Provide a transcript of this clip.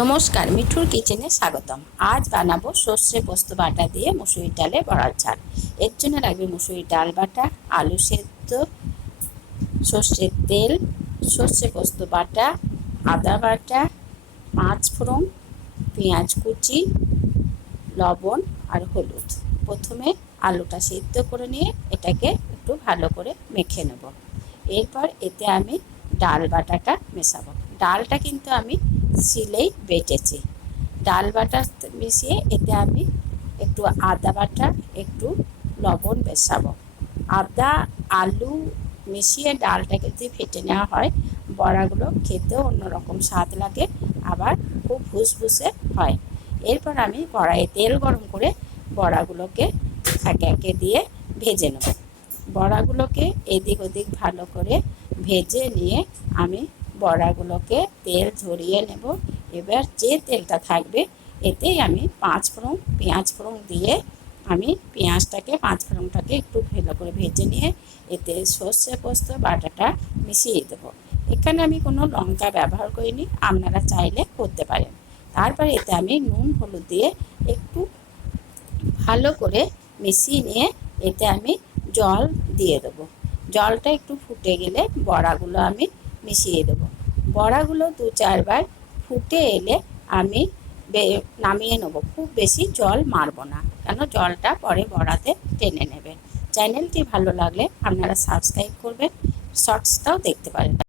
নমস্কার, মিঠুর কিচেনে স্বাগতম। আজ বানাবো সর্ষে পোস্ত বাটা দিয়ে মুসুরির ডালে বড়ার ঝাল। এর জন্য লাগবে মুসুরির ডাল বাটা, আলু সেদ্ধ, সর্ষের তেল, সর্ষে পোস্ত বাটা, আদা বাটা, পাঁচ ফোড়ন, পেঁয়াজ কুচি, লবণ আর হলুদ। প্রথমে আলুটা সেদ্ধ করে নিয়ে এটাকে একটু ভালো করে মেখে নেব। এরপর এতে আমি ডাল বাটাটা মেশাবো। ডালটা কিন্তু আমি শিলেই বেটেছি। ডাল বাটা মিশিয়ে এতে আমি একটু আদা বাটা, একটু লবণ মেশাবো। আদা, আলু মিশিয়ে ডালটাকে যদি ফেটে নেওয়া হয়, বড়াগুলো খেতেও অন্যরকম স্বাদ লাগে, আবার খুব ফুসফুসে হয়। এরপর আমি কড়াইয়ে তেল গরম করে বড়াগুলোকে একে একে দিয়ে ভেজে নেব। বড়াগুলোকে এদিক ওদিক ভালো করে ভেজে নিয়ে আমি বড়াগুলোকে তেল ঝরিয়ে নেব। এবার যে তেলটা থাকবে, এতেই আমি পাঁচ ফোড়ন পেঁয়াজ ফোড়ন দিয়ে আমি পেঁয়াজটাকে, পাঁচ ফোড়নটাকে একটু ভালো করে ভেজে নিয়ে এতে সর্ষে পোস্ত, বাটাটা মিশিয়ে দেবো। এখানে আমি কোনো লঙ্কা ব্যবহার করিনি, আপনারা চাইলে করতে পারেন। তারপরে এতে আমি নুন, হলুদ দিয়ে একটু ভালো করে মিশিয়ে নিয়ে এতে আমি জল দিয়ে দেবো। জলটা একটু ফুটে গেলে বড়াগুলো আমি মিশিয়ে দেব। বড়াগুলো দু চারবার ফুটে এলে আমি নামিয়ে নেব। খুব বেশি জল মারব না, কেন জলটা পরে বড়াতে টেনে নেবে। চ্যানেলটি ভালো লাগলে আপনারা সাবস্ক্রাইব করবেন, শর্টসটাও দেখতে পারেন।